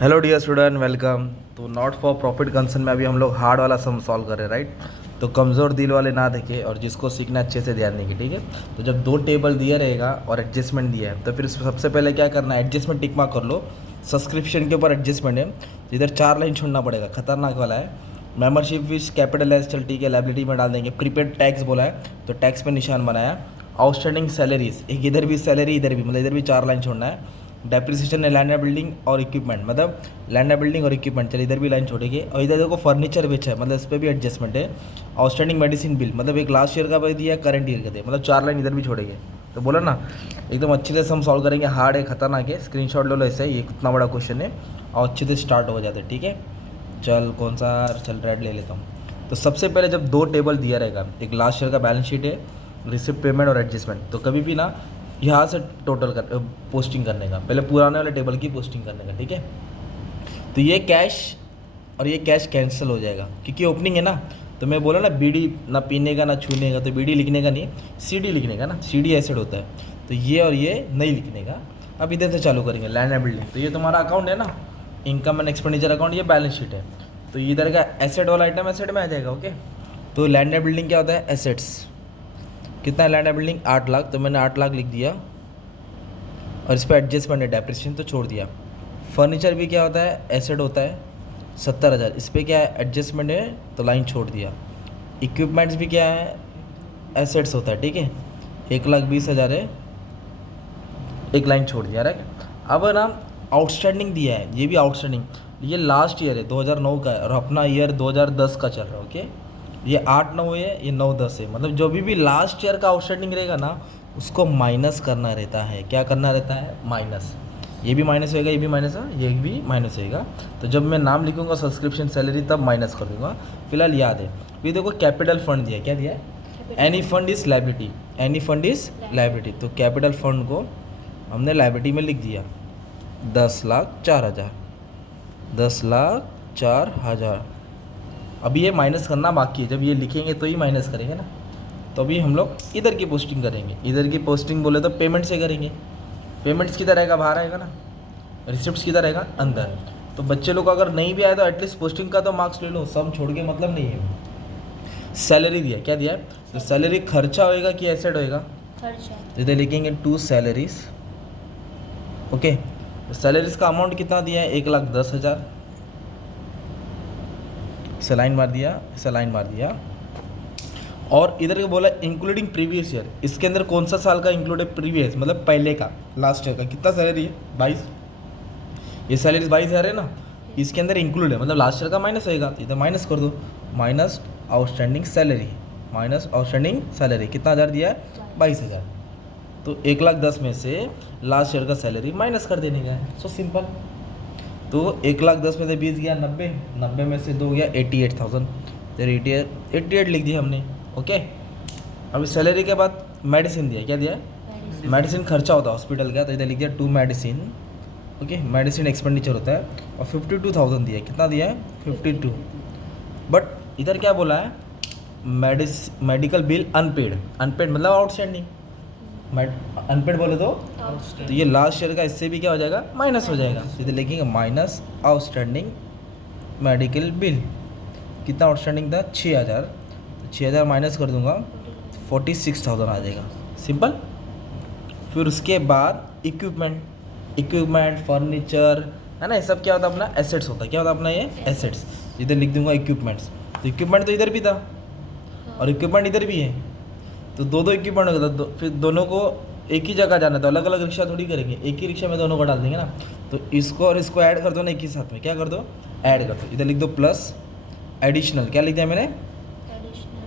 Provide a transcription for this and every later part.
Hello dear student, welcome. तो not for profit concern में अभी हम लोग हार्ड वाला सम सॉल्व कर रहे हैं, राइट। तो कमज़ोर दिल वाले ना देखे और जिसको सीखना अच्छे से ध्यान देंगे, ठीक है। तो जब दो टेबल दिया रहेगा और एडजस्टमेंट दिया है तो फिर सबसे पहले क्या करना है, एडजस्टमेंट टिक मार्क कर लो। सब्सक्रिप्शन के ऊपर एडजस्टमेंट है तो इधर 4 लाइन छोड़ना पड़ेगा, खतरनाक वाला है। मेंबरशिप विच कैपिटल है, चल ठीक है, लाइबिलिटी में डाल देंगे। प्रीपेड टैक्स बोला है तो टैक्स पे निशान बनाया। आउटस्टैंडिंग सैलरीज, एक इधर भी सैलरी इधर भी, मतलब इधर भी 4 लाइन छोड़ना है। डेप्रिसिएशन है लैंड एंड बिल्डिंग और इक्विपमेंट, मतलब लैंड एंड बिल्डिंग और इक्विपमेंट, चलिए इधर भी लाइन छोड़ेंगे। और इधर देखो फर्नीचर बेचा है, मतलब इस पर भी एडजस्टमेंट है। आउटस्टैंडिंग मेडिसिन बिल, मतलब एक लास्ट ईयर का भी दिया, करंट ईयर का दिया, मतलब 4 लाइन इधर भी छोड़ेंगे। तो बोला ना, एकदम अच्छे से हम सॉल्व करेंगे। हार्ड है, खतरनाक है, स्क्रीनशॉट ले लो ऐसे, ये कितना बड़ा क्वेश्चन है और अच्छे से स्टार्ट हो जाते हैं, ठीक है। चल कौन सा, चल रेड ले लेता हूँ। तो सबसे पहले जब दो टेबल दिया रहेगा, एक लास्ट ईयर का बैलेंस शीट है, रिसिप्ट पेमेंट और एडजस्टमेंट, तो कभी भी ना यहाँ से टोटल कर पोस्टिंग करने का, पहले पुराने वाले टेबल की पोस्टिंग करने का, ठीक है। तो ये कैश और ये कैश कैंसिल हो जाएगा क्योंकि ओपनिंग है ना। तो मैं बोला ना, बीडी ना पीने का ना छूने का, तो बीडी लिखने का नहीं, सीडी लिखने का ना, सीडी एसेट होता है। तो ये और ये नहीं लिखने का। अब इधर से चालू करेंगे, लैंड एंड बिल्डिंग। तो ये तुम्हारा अकाउंट है ना, इनकम एंड एक्सपेंडिचर अकाउंट, ये बैलेंस शीट है। तो इधर का एसेट वाला आइटम एसेट में आ जाएगा, ओके। तो लैंड एंड बिल्डिंग क्या होता है, एसेट्स। कितना है लैंड एंड बिल्डिंग, 8 लाख, तो मैंने 8 लाख लिख दिया। और इस पर एडजस्टमेंट है, डेप्रिसिएशन तो छोड़ दिया। फर्नीचर भी क्या होता है, एसेट होता है, 70,000, इस पर क्या है, एडजस्टमेंट है तो लाइन छोड़ दिया। इक्विपमेंट्स भी क्या है, एसेट्स होता है, ठीक है, 1,20,000 है, एक लाइन छोड़ दिया, राइट। अब ना आउटस्टैंडिंग दिया है, ये भी आउटस्टैंडिंग, ये लास्ट ईयर है 2009 का है और अपना ईयर 2010 का चल रहा है, ओके। ये 8-9 है, ये 9-10 है, मतलब जो भी लास्ट ईयर का आउटस्टैंडिंग रहेगा ना, उसको माइनस करना रहता है। क्या करना रहता है, माइनस। ये भी माइनस होएगा, ये भी माइनस है, ये भी माइनस होएगा। तो जब मैं नाम लिखूंगा सब्सक्रिप्शन सैलरी तब माइनस कर दूंगा। फिलहाल याद है। फिर देखो कैपिटल फंड दिया, क्या दिया है, any fund is liability, any fund is liability. तो कैपिटल फंड को हमने लाइबिलिटी में लिख दिया 10,04,000, 10,04,000। अभी ये माइनस करना बाकी है, जब ये लिखेंगे तो ही माइनस करेंगे ना। तो अभी हम लोग इधर की पोस्टिंग करेंगे। इधर की पोस्टिंग बोले तो पेमेंट से करेंगे। पेमेंट्स किधर रहेगा, बाहर आएगा ना। रिसिप्ट्स किधर रहेगा, अंदर। तो बच्चे लोग अगर नहीं भी आए तो एटलीस्ट पोस्टिंग का तो मार्क्स ले लो, सब छोड़ के मतलब नहीं है। सैलरी दिया, क्या दिया है, तो सैलरी खर्चा होएगा कि एसेट होएगा, खर्चा। इधर लिखेंगे 2 सैलरीज, ओके। तो सैलरीज का अमाउंट कितना दिया है, 1,10,000, इसे लाइन मार दिया, इसे लाइन मार दिया। और इधर को बोला इंक्लूडिंग प्रीवियस ईयर, इसके अंदर कौन सा साल का इंक्लूड है, प्रीवियस मतलब पहले का, लास्ट ईयर का। कितना सैलरी है, 22, ये सैलरी 22,000 है ना, इसके अंदर इंक्लूड है, मतलब लास्ट ईयर का माइनस होएगा, तो इधर माइनस कर दो। Minus outstanding salary, minus outstanding salary, कितना हज़ार दिया है, 22,000। तो 1,10,000 में से लास्ट ईयर का सैलरी माइनस कर देने का है, सो सिंपल। तो 1,10,000 में से 20 गया 90, 90 में से 2 गया 88,000, तो 88 लिख दिया हमने, ओके। अभी सैलरी के बाद मेडिसिन दिया, क्या दिया है, मेडिसिन खर्चा होता है हॉस्पिटल का, तो इधर लिख दिया 2 मेडिसिन, ओके। मेडिसिन एक्सपेंडिचर होता है और 52,000 दिया है, कितना दिया है, 52। बट इधर क्या बोला है, मेडिकल बिल अनपेड, अनपेड मतलब आउटस्टैंडिंग, अनपेड बोले तो ये लास्ट ईयर का, इससे भी क्या हो जाएगा, माइनस हो जाएगा। इधर लिखेंगे माइनस आउटस्टैंडिंग मेडिकल बिल, कितना आउटस्टैंडिंग था, 6,000, तो 6,000 माइनस कर दूंगा, 46,000 आ जाएगा, सिंपल। फिर उसके बाद इक्विपमेंट फर्नीचर है ना, ये सब क्या होता है, अपना एसेट्स होता है। क्या होता है अपना, ये एसेट्स। इधर लिख दूंगा इक्विपमेंट्स, तो इक्विपमेंट तो इधर भी था और इक्विपमेंट इधर भी है, तो दो इक्विपमेंट होगा। फिर दोनों को एक ही जगह जाना, तो अलग अलग रिक्शा थोड़ी करेंगे, एक ही रिक्शा में दोनों को डाल देंगे ना। तो इसको और इसको ऐड कर दो ना एक ही साथ में, क्या कर दो, ऐड कर दो। इधर लिख दो प्लस एडिशनल, क्या लिख दिया मैंने,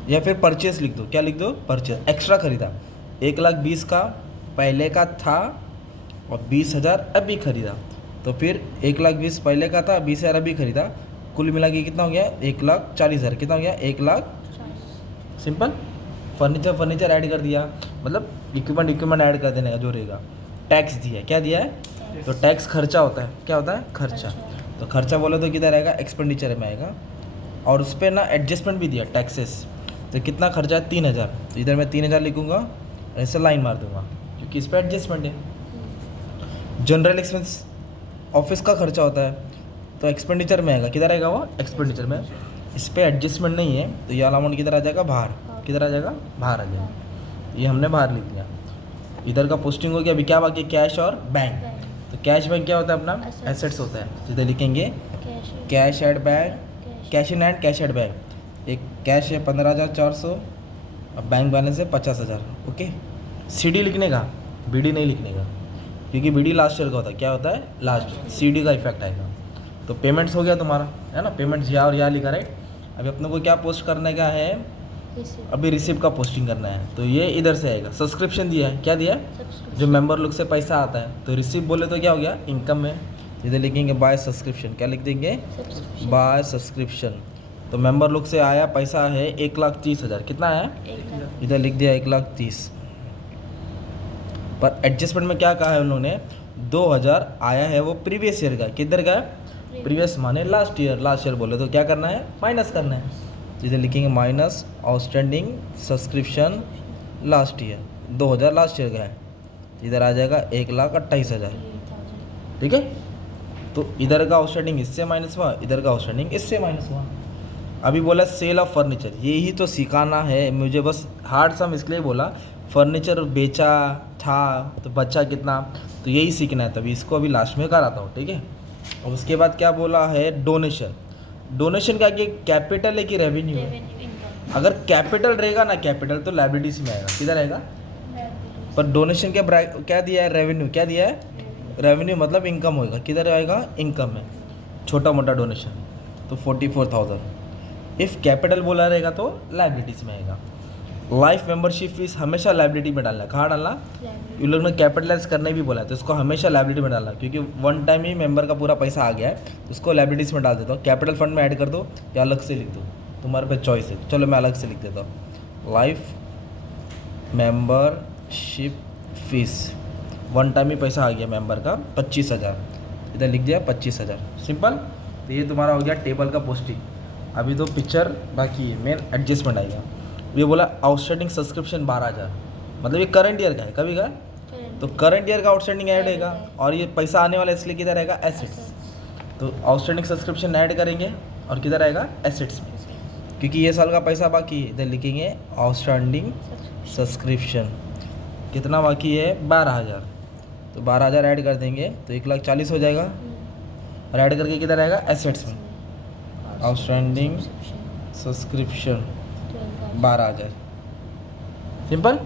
या फिर परचेस लिख दो, क्या लिख दो, परचेस, एक्स्ट्रा खरीदा। 1,20,000 का पहले का था और 20,000 अभी खरीदा, तो फिर 1,20,000 पहले का था, 20,000 अभी खरीदा, कुल मिला के कितना हो गया, 1,40,000, कितना हो गया, 1,00,000, सिंपल। फर्नीचर ऐड कर दिया, मतलब इक्विपमेंट ऐड कर देने का जो रहेगा। टैक्स दिया, क्या दिया है, तो टैक्स खर्चा होता है, क्या होता है, खर्चा। तो खर्चा बोले तो किधर आएगा, एक्सपेंडिचर में आएगा। और उस पर ना एडजस्टमेंट भी दिया, टैक्सेस, तो कितना खर्चा है, 3,000, तो इधर मैं 3,000 लिखूंगा, ऐसे लाइन मार दूंगा क्योंकि इस पर एडजस्टमेंट है। जनरल एक्सपेंस ऑफिस का खर्चा होता है, तो एक्सपेंडिचर में आएगा, किधर आएगा वो एक्सपेंडिचर में। इस पर एडजस्टमेंट नहीं है तो ये वाला अमाउंट किधर आ जाएगा बाहर, किधर आ जाएगा बाहर आ जाएगा, ये हमने बाहर लिख दिया। इधर का पोस्टिंग हो गया। अभी क्या बाकी, कैश और बैंक। तो कैश बैंक क्या होता है अपना, एसेट्स होता है। तो इधर लिखेंगे cash at bank, cash in and cash at bank. एक कैश है 15,400 और बैंक बैलेंस है 50,000। ओके, सीडी लिखने का, बीडी नहीं लिखने का, क्योंकि बीडी लास्ट ईयर का होता है। क्या होता है लास्ट, सीडी का इफेक्ट आएगा। तो पेमेंट्स हो गया तुम्हारा, है ना, पेमेंट्स यहाँ और यहाँ लिखा, राइट। अभी अपने को क्या पोस्ट करने का है, अभी रिसिप्ट का पोस्टिंग करना है। तो ये इधर से आएगा। सब्सक्रिप्शन दिया है, क्या दिया है, जो मेंबर लोग से पैसा आता है। तो रिसिप्ट बोले तो क्या हो गया, इनकम में। इधर लिखेंगे बाय सब्सक्रिप्शन, क्या लिख देंगे, बाय सब्सक्रिप्शन। तो मेंबर लोग से आया पैसा है 1,30,000, कितना है, इधर लिख दिया 1,30,000। पर एडजस्टमेंट में क्या कहा है उन्होंने, 2,000 आया है वो प्रीवियस ईयर का, किधर का, प्रीवियस माने लास्ट ईयर। लास्ट ईयर बोले तो क्या करना है, माइनस करना है। इधर लिखेंगे minus outstanding subscription last year, 2,000 last year का है। इधर आ जाएगा 1,28,000, ठीक है। तो इधर का आउटस्टैंडिंग इससे माइनस हुआ, इधर का आउटस्टैंडिंग इससे माइनस हुआ। अभी बोला सेल ऑफ फर्नीचर, यही तो सिखाना है मुझे, बस हार्ड सम इसलिए बोला। फर्नीचर बेचा था तो बचा कितना, तो यही सीखना है। तभी इसको अभी लास्ट में कराता हूँ, ठीक है। और उसके बाद क्या बोला है, डोनेशन। डोनेशन का आगे कैपिटल है कि रेवेन्यू है। अगर कैपिटल रहेगा ना, कैपिटल तो लायबिलिटीज में आएगा, किधर आएगा। पर डोनेशन के क्या दिया है, रेवेन्यू, क्या दिया है, रेवेन्यू मतलब इनकम होएगा, किधर आएगा, इनकम में। छोटा मोटा डोनेशन तो 44,000। इफ़ कैपिटल बोला रहेगा तो लायबिलिटीज में आएगा। लाइफ मेंबरशिप फीस हमेशा लायबिलिटी में डालना है। कहाँ डालना, ये लोग ने कैपिटलाइज करने भी बोला है, तो इसको हमेशा लायबिलिटी में डालना, क्योंकि वन टाइम ही मेंबर का पूरा पैसा आ गया है, तो उसको लायबिलिटीज में डाल देता हूँ। कैपिटल फंड में ऐड कर दो या अलग से लिख दो, तुम्हारे पे चॉइस है। चलो मैं अलग से लिख देता हूँ, life membership fees, one time ही पैसा आ गया मेंबर का 25,000, इधर लिख दिया 25,000, सिंपल। तो ये तुम्हारा हो गया टेबल का पोस्टिंग। अभी तो पिक्चर बाकी है, मेन एडजस्टमेंट आएगा। ये बोला आउटस्टैंडिंग सब्सक्रिप्शन 12,000, मतलब ये करंट ईयर का है, कभी का, तो करंट ईयर का आउटस्टैंडिंग ऐड रहेगा। और ये पैसा आने वाला इसलिए किधर आएगा, एसेट्स। तो आउटस्टैंडिंग सब्सक्रिप्शन ऐड करेंगे और किधर आएगा, एसेट्स में, क्योंकि ये साल का पैसा बाकी है। इधर लिखेंगे आउटस्टैंडिंग सब्सक्रिप्शन, कितना बाकी है, 12,000। तो 12,000 ऐड कर देंगे तो 1,40,000 हो जाएगा। और ऐड करके किधर आएगा, एसेट्स में। Outstanding subscription 12,000, simple.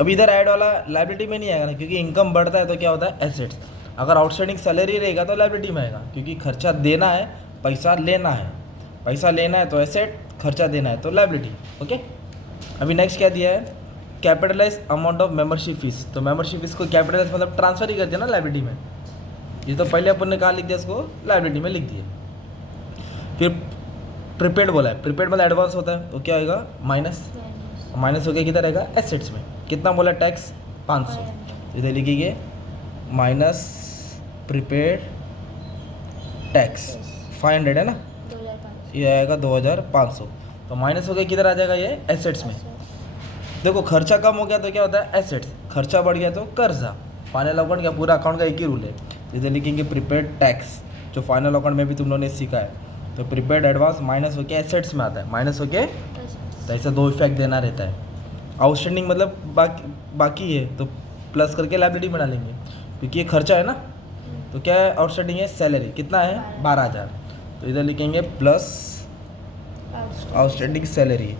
अब इधर ऐड वाला लायबिलिटी में नहीं आएगा ना, क्योंकि इनकम बढ़ता है तो क्या होता है, एसेट्स। अगर आउटस्टैंडिंग सैलरी रहेगा तो लायबिलिटी में आएगा, क्योंकि खर्चा देना है, पैसा लेना है। पैसा लेना है तो एसेट, खर्चा देना है तो लायबिलिटी। ओके, अभी नेक्स्ट क्या दिया है, capitalise amount of membership fees. तो मेंबरशिप फीस को कैपिटलाइज मतलब ट्रांसफर ही कर दिया ना लायबिलिटी में। ये तो पहले अपन ने कहा लिख दिया, इसको लायबिलिटी में लिख दिया। फिर प्रीपेड बोला है, प्रीपेड मतलब एडवांस होता है, तो क्या होगा, माइनस। माइनस हो गया किधर रहेगा, एसेट्स में। कितना बोला, टैक्स 500, इधर लिखिए माइनस प्रीपेड टैक्स 500 है ना, ये आएगा 2,500। तो माइनस हो गया किधर आ जाएगा, ये एसेट्स में। देखो खर्चा कम हो गया तो क्या होता है, एसेट्स। खर्चा बढ़ गया तो कर्जा। फाइनल अकाउंट का पूरा अकाउंट का एक ही रूल है। इधर लिखेंगे प्रीपेड टैक्स, जो फाइनल अकाउंट में भी तुम लोगों ने सीखा है। तो प्रीपेड एडवांस माइनस होके एसेट्स में आता है, माइनस होके, तो ऐसा दो इफेक्ट देना रहता है। आउटस्टैंडिंग मतलब बाकी है तो प्लस करके लायबिलिटी में डालेंगे, क्योंकि ये खर्चा है ना। तो क्या है, आउटस्टैंडिंग है सैलरी, कितना है, 12,000। तो इधर लिखेंगे प्लस आउटस्टैंडिंग सैलरी,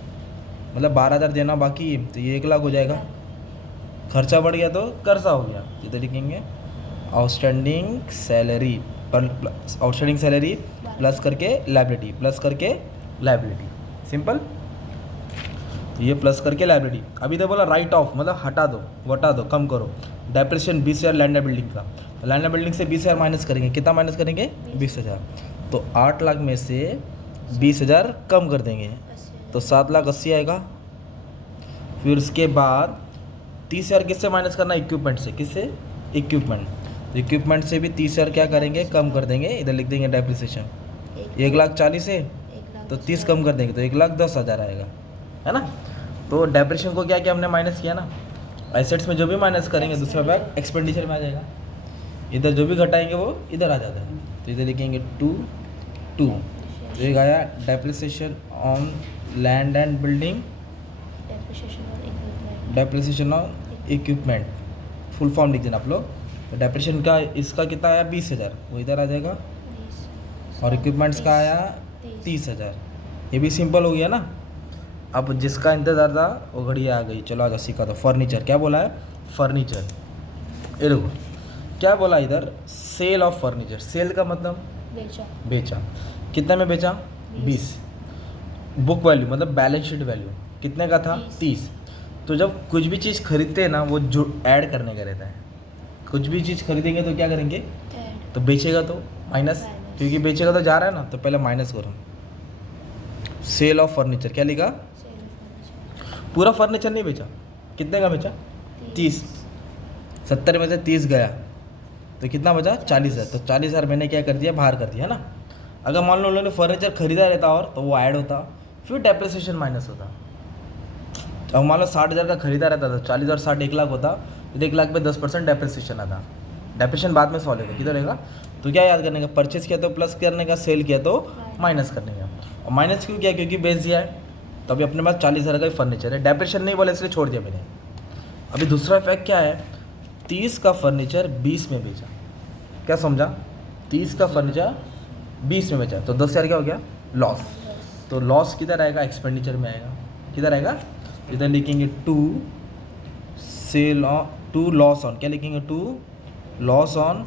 मतलब 12,000 देना बाकी है, तो ये 1,00,000 हो जाएगा। खर्चा बढ़ गया तो कर्जा हो गया। इधर लिखेंगे आउटस्टैंडिंग सैलरी पर आउटस्टैंडिंग सैलरी प्लस करके लायबिलिटी, प्लस करके लायबिलिटी, सिंपल। ये प्लस करके लायबिलिटी। अभी तो बोला राइट ऑफ मतलब हटा दो, वटा दो, कम करो। डेप्रिसिएशन 20,000 लैंड बिल्डिंग का, तो लैंड बिल्डिंग से 20,000 माइनस करेंगे, कितना माइनस करेंगे, 20,000। तो 8,00,000 में से 20,000 कम कर देंगे तो 7,80,000 आएगा। फिर उसके बाद 30,000 किससे माइनस करना, इक्विपमेंट से। किससे, इक्विपमेंट। तो इक्विपमेंट से भी 30,000 क्या करेंगे, कम कर देंगे। इधर लिख देंगे डेप्रिसिएशन 1,40,000 है तो 30 कम कर देंगे तो 1,10,000 आएगा, है ना। तो डेप्रिसिएशन को क्या किया हमने, माइनस किया ना। एसेट्स में जो भी माइनस करेंगे दूसरा भाग एक्सपेंडिचर में आ जाएगा। इधर जो भी घटाएंगे वो इधर आ जाता है। तो इधर लिखेंगे 2 2। तो एक आया depreciation on land and building, depreciation on equipment, full form लिख देना आप लोग। तो डेप्रिसिएशन का इसका कितना आया 20,000, वो इधर आ जाएगा, और इक्विपमेंट्स का आया 30,000। ये भी सिंपल हो गया ना। अब जिसका इंतज़ार था वो घड़ी आ गई। चलो आगे सीखा। तो फर्नीचर क्या बोला है, फर्नीचर। ये देखो क्या बोला इधर, सेल ऑफ फर्नीचर। सेल का मतलब बेचा। कितने में बेचा, 20। बुक वैल्यू मतलब बैलेंस शीट वैल्यू कितने का था, 30। तो जब कुछ भी चीज़ खरीदते हैं ना, वो जो ऐड करने का रहता है। कुछ भी चीज़ खरीदेंगे तो क्या करेंगे, तो बेचेगा तो माइनस, क्योंकि बेचेगा तो जा रहा है ना, तो पहले माइनस करो। सेल ऑफ फर्नीचर क्या लिखा, पूरा फर्नीचर नहीं बेचा, कितने का बेचा, 30। 70 में से 30 गया तो कितना बचा, 40,000। तो 40,000 मैंने क्या कर दिया, बाहर कर दिया, है ना। अगर मान लो उन्होंने फर्नीचर खरीदा रहता और तो वो ऐड होता, फिर डेप्रिसिएशन माइनस होता। अब मान लो 60,000 का खरीदा रहता था, 40 और 60 1 लाख होता, तो 1 लाख पे 10% डेप्रिसिएशन आता। डेप्रिसिएशन बाद में सॉल्व होगा, किधर रहेगा। तो क्या याद करने का, परचेस किया तो प्लस करने का, सेल किया तो माइनस करने का। और माइनस क्यों किया, क्योंकि बेच दिया है, तो अभी अपने पास 40,000 का ही फर्नीचर है। डेप्रिसिएशन नहीं बोला इसलिए छोड़ दिया मैंने। अभी दूसरा इफेक्ट क्या है, 30 का फर्नीचर 20 में बेचा। क्या समझा, 30 का फर्नीचर 20 में बेचा, तो 10,000 क्या हो गया, लॉस। तो लॉस किधर आएगा, एक्सपेंडिचर में आएगा। किधर आएगा, इधर लिखेंगे 2 सेल ऑन, 2 लॉस ऑन, क्या लिखेंगे, 2 loss on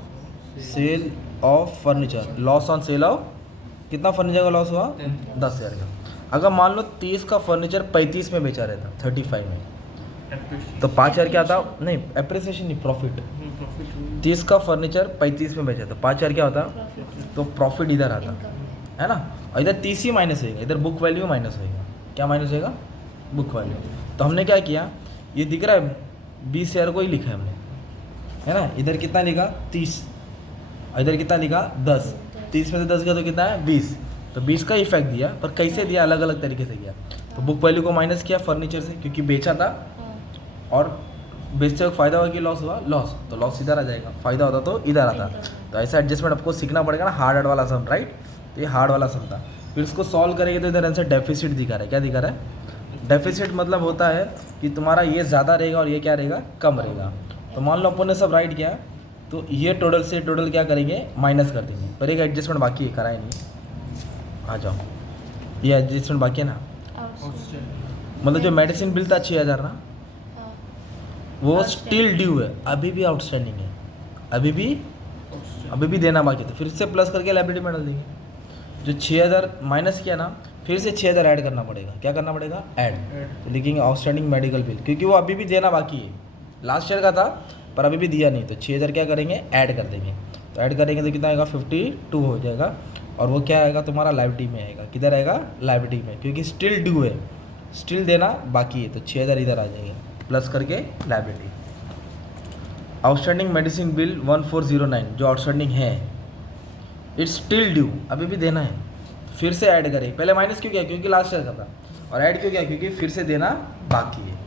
sale of furniture. Loss on sale of, कितना फर्नीचर का लॉस हुआ, 10,000 का। अगर मान लो 30 का फर्नीचर 35 में बेचा रहता, 35 में, तो 5,000 क्या आता, नहीं एप्रिसिएशन नहीं, प्रॉफिट। 30 का फर्नीचर 35 में बेचा तो 5,000 क्या होता, तो प्रॉफिट इधर आता, है ना। और इधर 30 ही माइनस होएगा, इधर बुक वैल्यू माइनस होएगा। क्या माइनस होएगा, बुक वैल्यू। तो हमने क्या किया, ये दिख रहा है 20,000 को ही लिखा है हमने, है ना। इधर कितना लिखा, 30, इधर कितना लिखा, 10। 30 में से 10 गया तो कितना है, 20। तो 20 का इफेक्ट दिया, पर कैसे दिया, अलग अलग तरीके से किया। तो बुक वैल्यू को माइनस किया फर्नीचर से, क्योंकि बेचा था, और बेचते वक्त फ़ायदा हुआ कि लॉस हुआ, लॉस। तो लॉस इधर आ जाएगा, फ़ायदा होता तो इधर आता। तो ऐसा एडजस्टमेंट आपको सीखना पड़ेगा ना, हार्ड वाला सम, राइट। तो ये हार्ड वाला सम था। फिर इसको सॉल्व करेंगे तो इधर आंसर डेफिसिट दिखा रहा है। क्या दिखा रहा है, डेफिसिट मतलब होता है कि तुम्हारा ये ज़्यादा रहेगा और ये क्या रहेगा, कम रहेगा। तो मान लो अपन ने सब राइट किया, तो ये टोटल से टोटल क्या करेंगे, माइनस कर देंगे। पर एक एडजस्टमेंट बाकी है, कराए नहीं, आ जाओ। ये एडजस्टमेंट बाकी है ना, मतलब जो मेडिसिन बिल था 6,000 ना, वो स्टिल ड्यू है, अभी भी आउटस्टैंडिंग है, अभी भी देना बाकी। तो फिर से प्लस करके लायबिलिटी में डाल देंगे। जो 6,000 माइनस किया ना, फिर से 6,000 ऐड करना पड़ेगा। क्या करना पड़ेगा, ऐड। तो लिखेंगे आउटस्टैंडिंग मेडिकल बिल, क्योंकि वो अभी भी देना बाकी है, लास्ट ईयर का था पर अभी भी दिया नहीं। तो 6,000 क्या करेंगे, ऐड कर देंगे। तो ऐड करेंगे तो कितना आएगा, 52 हो जाएगा। और वो क्या आएगा, तुम्हारा लायबिलिटी में आएगा। किधर आएगा, लायबिलिटी में, क्योंकि स्टिल ड्यू है, स्टिल देना बाकी है। तो 6,000 इधर आ जाएंगे, प्लस करके लायबिलिटी। आउटस्टैंडिंग मेडिसिन बिल 1409 जो आउटस्टैंडिंग है, इट्स स्टिल ड्यू, अभी भी देना है। फिर से ऐड करें, पहले माइनस क्यों किया, क्योंकि लास्ट ईयर का था, और ऐड क्यों किया, क्योंकि फिर से देना बाकी है।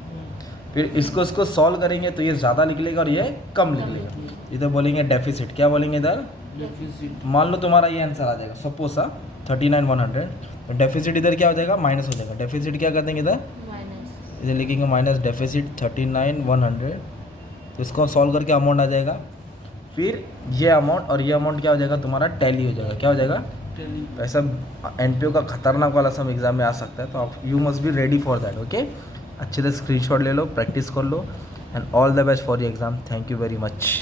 फिर इसको सॉल्व करेंगे तो ये ज़्यादा निकलेगा और ये कम निकलेगा। इधर बोलेंगे डेफिसिट, क्या बोलेंगे इधर, मान लो तुम्हारा ये आंसर आ जाएगा, सपोज 39,100, तो डेफिसिट इधर क्या हो जाएगा, माइनस हो जाएगा। डेफिसिट क्या कर देंगे इधर लिखेंगे माइनस डेफिसिट 39,100। तो इसको सॉल्व करके अमाउंट आ जाएगा। फिर ये अमाउंट और ये अमाउंट क्या हो जाएगा, तुम्हारा टैली हो जाएगा। क्या हो जाएगा, तो ऐसा NPO का खतरनाक वाला सब एग्जाम में आ सकता है। तो आप you must be ready for that, okay. अच्छे से स्क्रीनशॉट ले लो, प्रैक्टिस कर लो, and all the best for your exam. Thank you very much.